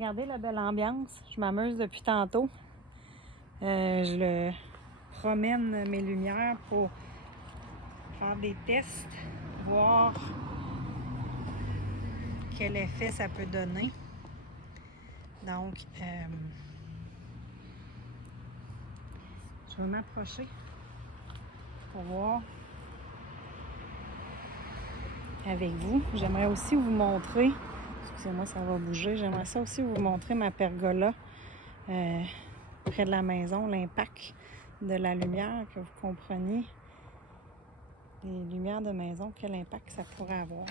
Regardez la belle ambiance. Je m'amuse depuis tantôt. Je promène mes lumières pour faire des tests, voir quel effet ça peut donner. Donc, je vais m'approcher pour voir avec vous. J'aimerais aussi vous montrer, excusez-moi, ça va bouger, j'aimerais ça aussi vous montrer ma pergola près de la maison, l'impact de la lumière, que vous compreniez. Les lumières de maison, quel impact ça pourrait avoir.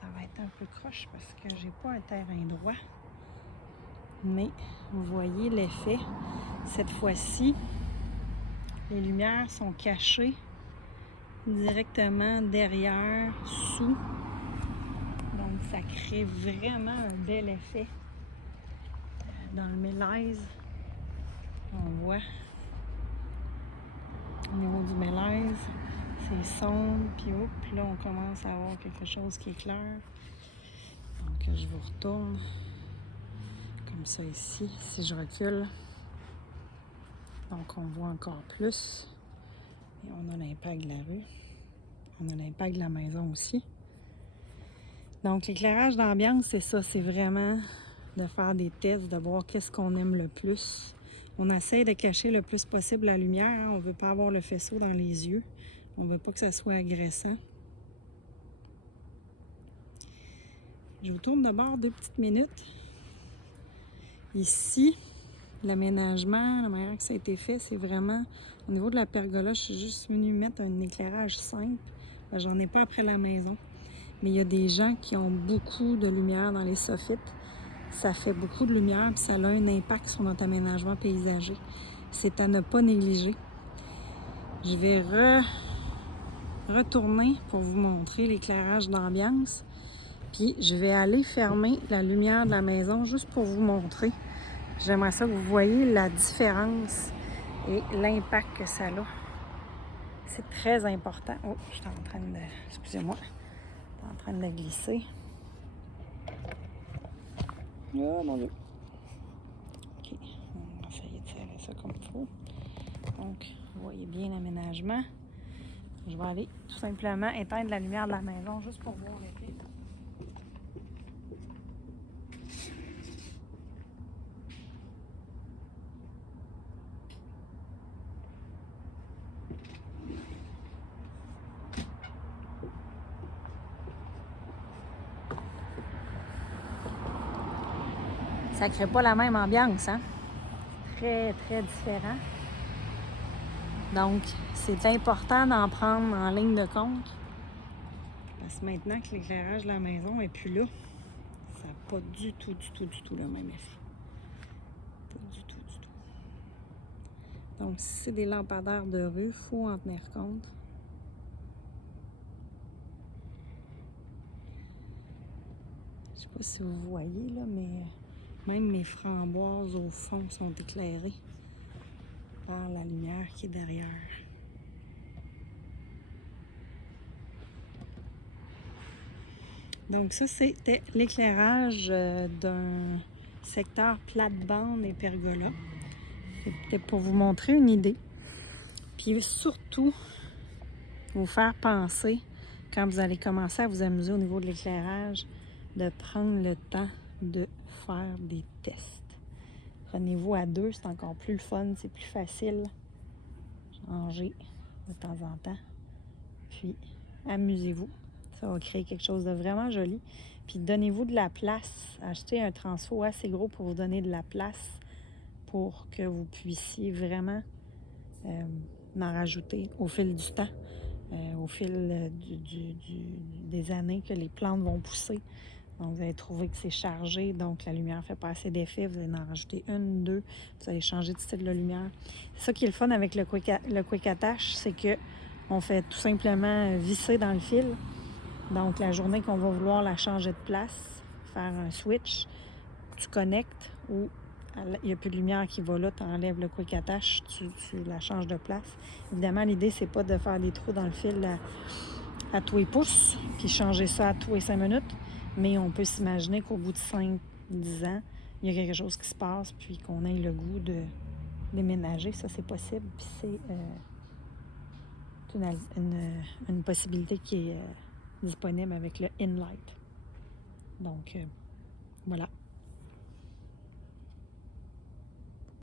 Ça va être un peu croche parce que j'ai pas un terrain droit. Mais vous voyez l'effet. Cette fois-ci, les lumières sont cachées directement derrière, sous. Donc ça crée vraiment un bel effet. Dans le mélèze, on voit au niveau du mélèze, c'est sombre, puis là on commence à avoir quelque chose qui est clair. Donc je vous retourne comme ça ici, si je recule. Donc on voit encore plus. Et on a l'impact de la rue. On a l'impact de la maison aussi. Donc l'éclairage d'ambiance, c'est ça, c'est vraiment de faire des tests, de voir qu'est-ce qu'on aime le plus. On essaie de cacher le plus possible la lumière, hein? On ne veut pas avoir le faisceau dans les yeux. On ne veut pas que ça soit agressant. Je vous tourne de bord 2 petites minutes. Ici, l'aménagement, la manière que ça a été fait, c'est vraiment au niveau de la pergola. Je suis juste venue mettre un éclairage simple. J'en ai pas après la maison. Mais il y a des gens qui ont beaucoup de lumière dans les soffites. Ça fait beaucoup de lumière, puis ça a un impact sur notre aménagement paysager. C'est à ne pas négliger. Je vais retourner pour vous montrer l'éclairage d'ambiance. Puis je vais aller fermer la lumière de la maison juste pour vous montrer. J'aimerais ça que vous voyez la différence et l'impact que ça a. C'est très important. Oh, je suis en train de... Excusez-moi. Je suis en train de glisser. Oh mon Dieu. OK. On va essayer de serrer ça comme il faut. Donc, vous voyez bien l'aménagement. Je vais aller tout simplement éteindre la lumière de la maison juste pour voir l'effet. Ça ne crée pas la même ambiance, hein? Très, très différent. Donc, c'est important d'en prendre en ligne de compte. Parce que maintenant que l'éclairage de la maison n'est plus là, ça n'a pas du tout le même effet. Pas du tout. Donc, si c'est des lampadaires de rue, il faut en tenir compte. Je ne sais pas si vous voyez, là, mais même mes framboises au fond sont éclairées par la lumière qui est derrière. Donc ça, c'était l'éclairage d'un secteur plate-bande et pergola. C'était pour vous montrer une idée. Puis surtout, vous faire penser, quand vous allez commencer à vous amuser au niveau de l'éclairage, de prendre le temps de faire des tests. Prenez-vous à 2, c'est encore plus le fun, c'est plus facile. Changez de temps en temps. Puis, amusez-vous. Ça va créer quelque chose de vraiment joli. Puis, donnez-vous de la place. Achetez un transfo assez gros pour vous donner de la place pour que vous puissiez vraiment en rajouter au fil du temps, au fil des années que les plantes vont pousser. Donc, vous allez trouver que c'est chargé, donc la lumière ne fait pas assez d'effet. Vous allez en rajouter 1, 2, vous allez changer de style de lumière. C'est ça qui est le fun avec le quick attach, c'est que on fait tout simplement visser dans le fil. Donc, la journée qu'on va vouloir la changer de place, faire un switch, tu connectes ou il n'y a plus de lumière qui va là, tu enlèves le quick attach, tu la changes de place. Évidemment, l'idée, c'est pas de faire des trous dans le fil à tous les pouces, puis changer ça à tous les 5 minutes. Mais on peut s'imaginer qu'au bout de 5-10 ans, il y a quelque chose qui se passe, puis qu'on ait le goût de déménager. Ça, c'est possible. Puis c'est une possibilité qui est disponible avec le InLight. Donc, voilà.